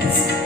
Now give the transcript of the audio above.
practice.